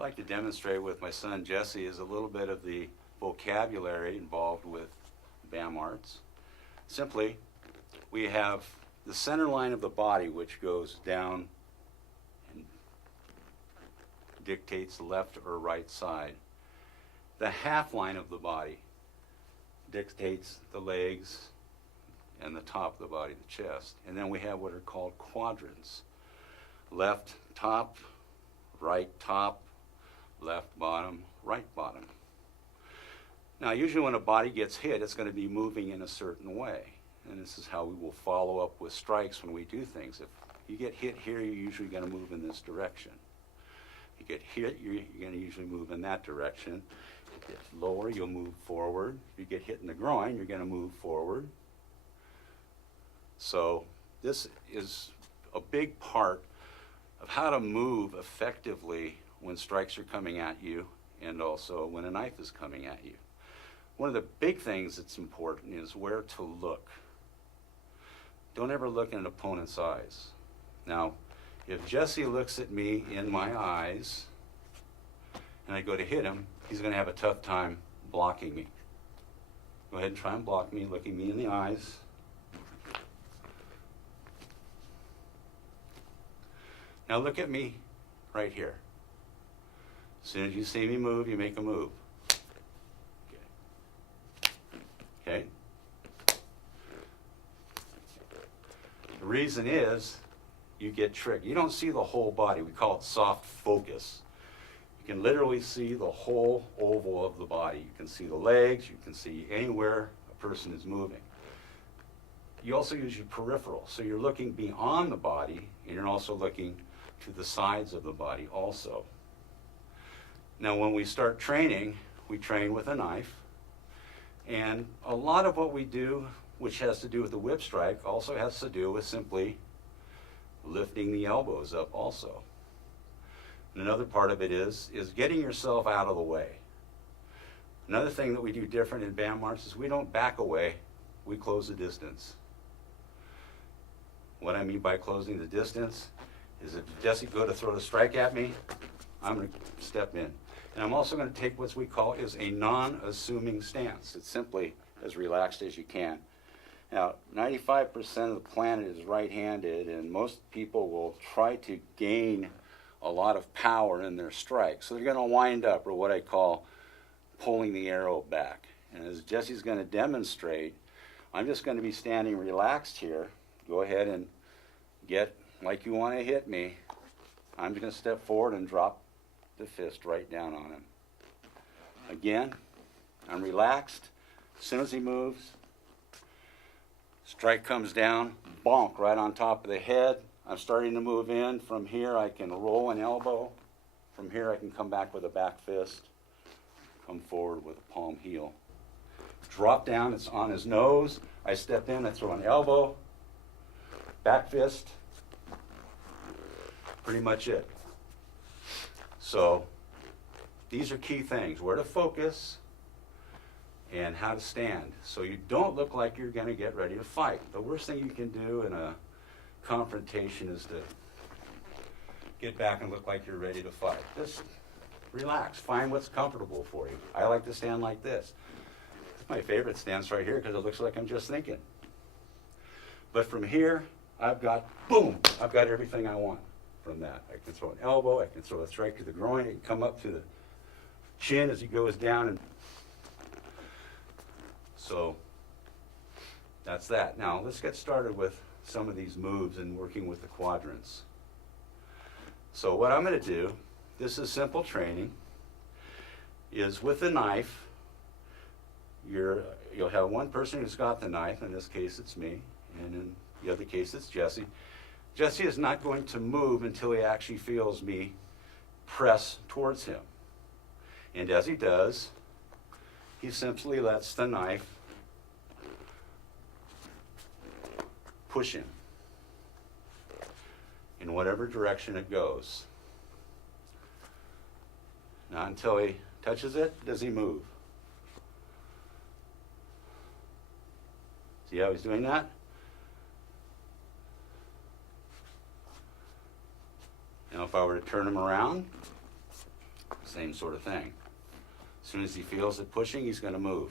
I'd like to demonstrate with my son Jesse is a little bit of the vocabulary involved with BAM arts. Simply, we have the center line of the body, which goes down and dictates the left or right side. The half line of the body dictates the legs and the top of the body, the chest. And then we have what are called quadrants. Left top, right top, left bottom, right bottom. Now, usually when a body gets hit, it's going to be moving in a certain way. And this is how we will follow up with strikes when we do things. If you get hit here, you're usually going to move in this direction. If you get hit, you're going to usually move in that direction. If you get lower, you'll move forward. If you get hit in the groin, you're going to move forward. So this is a big part of how to move effectively when strikes are coming at you and also when a knife is coming at you. One of the big things that's important is where to look. Don't ever look in an opponent's eyes. Now, if Jesse looks at me in my eyes and I go to hit him, he's going to have a tough time blocking me. Go ahead and try and block me, looking me in the eyes. Now look at me right here. As soon as you see me move, you make a move. Okay? The reason is you get tricked. You don't see the whole body. We call it soft focus. You can literally see the whole oval of the body. You can see the legs. You can see anywhere a person is moving. You also use your peripheral. So you're looking beyond the body, and you're also looking to the sides of the body also. Now, when we start training, we train with a knife. And a lot of what we do, which has to do with the whip strike, also has to do with simply lifting the elbows up also. And another part of it is getting yourself out of the way. Another thing that we do different in BAM arts is we don't back away, we close the distance. What I mean by closing the distance is if Jesse go to throw the strike at me, I'm going to step in. And I'm also going to take what we call is a non-assuming stance. It's simply as relaxed as you can. Now, 95% of the planet is right-handed, and most people will try to gain a lot of power in their strike. So they're going to wind up, or what I call pulling the arrow back. And as Jesse's going to demonstrate, I'm just going to be standing relaxed here. Go ahead and get like you want to hit me. I'm going to step forward and drop the fist right down on him. Again, I'm relaxed. As soon as he moves, strike comes down, bonk, right on top of the head. I'm starting to move in. From here, I can roll an elbow. From here, I can come back with a back fist. Come forward with a palm heel. Drop down, it's on his nose. I step in, I throw an elbow, back fist. Pretty much it. So these are key things: where to focus and how to stand. So you don't look like you're going to get ready to fight. The worst thing you can do in a confrontation is to get back and look like you're ready to fight. Just relax. Find what's comfortable for you. I like to stand like this. My favorite stance right here because it looks like I'm just thinking. But from here, I've got, boom, I've got everything I want from that. I can throw an elbow, I can throw a strike to the groin, it can come up to the chin as he goes down. And so that's that. Now let's get started with some of these moves and working with the quadrants. So what I'm going to do, this is simple training, is with the knife, you'll have one person who's got the knife. In this case it's me, and in the other case it's Jesse. Jesse is not going to move until he actually feels me press towards him. And as he does, he simply lets the knife push him in whatever direction it goes. Not until he touches it does he move. See how he's doing that? Now if I were to turn him around, Same sort of thing. As soon as he feels it pushing, he's going to move.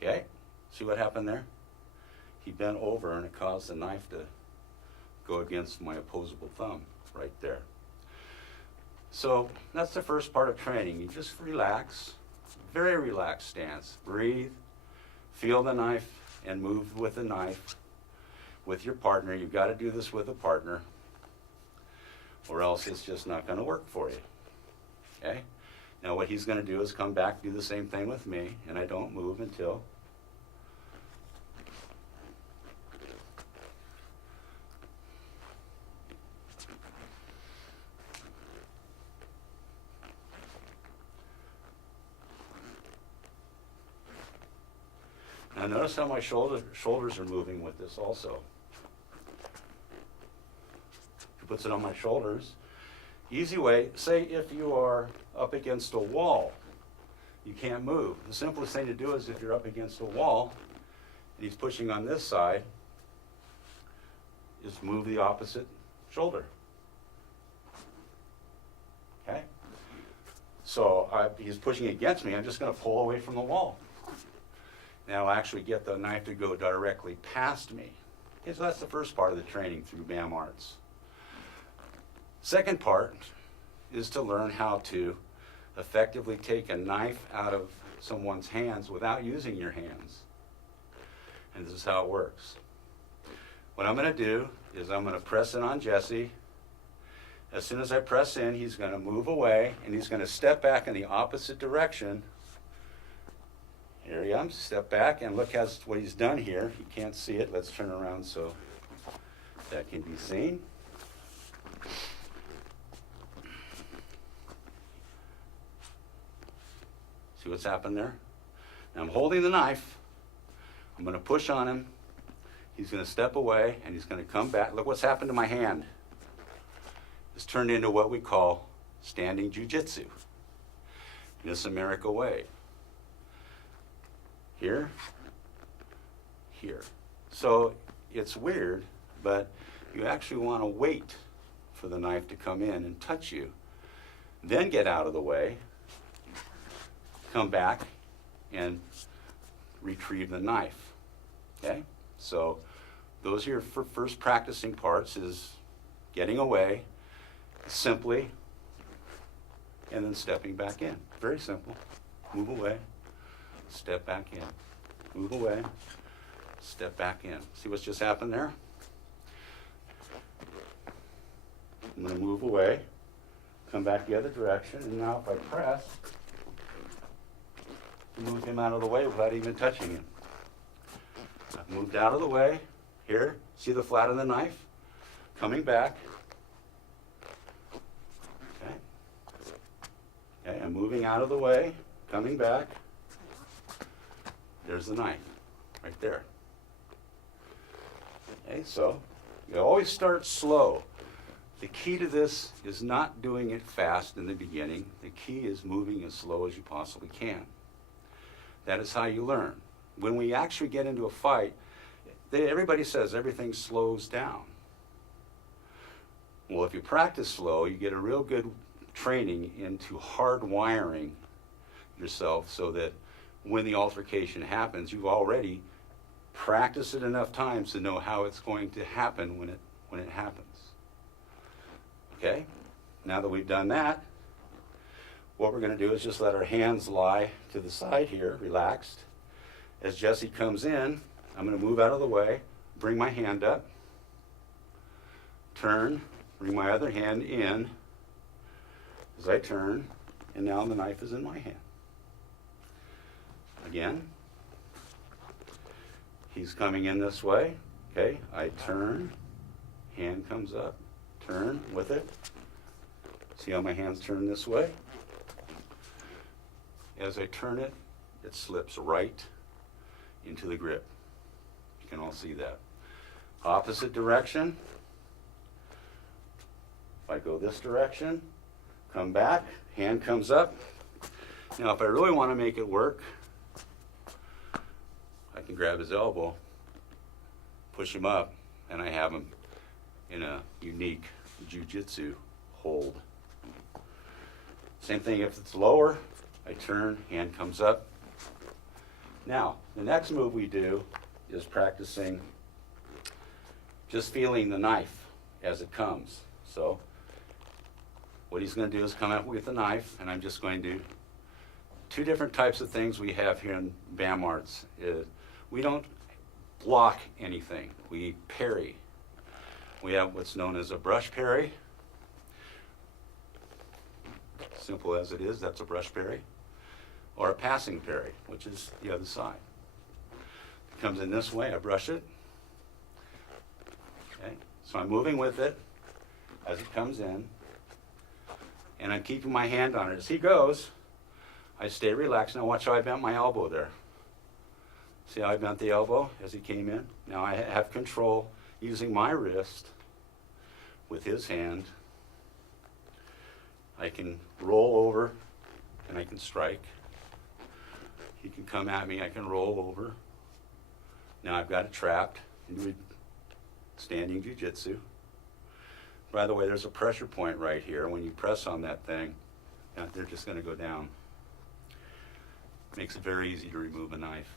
Okay, see what happened there? He bent over and it caused the knife to go against my opposable thumb right there. So that's the first part of training. You just relax, very relaxed stance. Breathe, feel the knife, and move with the knife with your partner. You've got to do this with a partner, or else it's just not going to work for you. Okay? Now what he's going to do is come back, do the same thing with me, and I don't move until now notice how my shoulders are moving with this also. He puts it on my shoulders. Easy way, say if you are up against a wall, you can't move. The simplest thing to do is if you're up against a wall and he's pushing on this side, is move the opposite shoulder. Okay? So he's pushing against me, I'm just going to pull away from the wall. Now I'll actually get the knife to go directly past me. Okay, so that's the first part of the training through BAM Arts. Second part is to learn how to effectively take a knife out of someone's hands without using your hands. And this is how it works. What I'm going to do is I'm going to press in on Jesse. As soon as I press in, he's going to move away and he's going to step back in the opposite direction. Here he comes, step back, and look at what he's done here. You can't see it. Let's turn around so that can be seen. See what's happened there? Now I'm holding the knife. I'm going to push on him. He's going to step away, and he's going to come back. Look what's happened to my hand. It's turned into what we call standing jiu-jitsu in this American way. Here, here. So it's weird, but you actually want to wait for the knife to come in and touch you. Then get out of the way, come back, and retrieve the knife. Okay? So those are your first practicing parts, is getting away simply and then stepping back in. Very simple. Move away. Step back in, move away, step back in. See what's just happened there? I'm going to move away, come back the other direction, and now if I press, move him out of the way without even touching him. I've moved out of the way. Here, see the flat of the knife? Coming back. Okay. Okay, I'm moving out of the way, coming back. There's the knife, right there. Okay, so you always start slow. The key to this is not doing it fast in the beginning. The key is moving as slow as you possibly can. That is how you learn. When we actually get into a fight, everybody says everything slows down. Well, if you practice slow, you get a real good training into hardwiring yourself so that when the altercation happens, you've already practiced it enough times to know how it's going to happen when it happens. Okay? Now that we've done that, what we're going to do is just let our hands lie to the side here, relaxed. As Jesse comes in, I'm going to move out of the way, bring my hand up, turn, bring my other hand in as I turn, and now the knife is in my hand. Again, he's coming in this way. Okay, I turn, hand comes up, turn with it. See how my hands turn this way? As I turn it, it slips right into the grip. You can all see that. Opposite direction. If I go this direction, come back, hand comes up. Now if I really want to make it work, I can grab his elbow push him up, and I have him in a unique jiu-jitsu hold. Same thing if it's lower, I turn, hand comes up. Now, the next move we do is practicing just feeling the knife as it comes. So what he's going to do is come up with the knife, and I'm just going to do two different types of things we have here in BAM Arts. We don't block anything, we parry. We have what's known as a brush parry. Simple as it is, that's a brush parry. Or a passing parry, which is the other side. It comes in this way, I brush it. Okay, so I'm moving with it as it comes in, and I'm keeping my hand on it. As he goes, I stay relaxed. Now watch how I bent my elbow there. See how I bent the elbow as he came in? Now I have control using my wrist with his hand. I can roll over and I can strike. He can come at me, I can roll over. Now I've got it trapped into standing jiu-jitsu. By the way, there's a pressure point right here. When you press on that thing, they're just going to go down. Makes it very easy to remove a knife.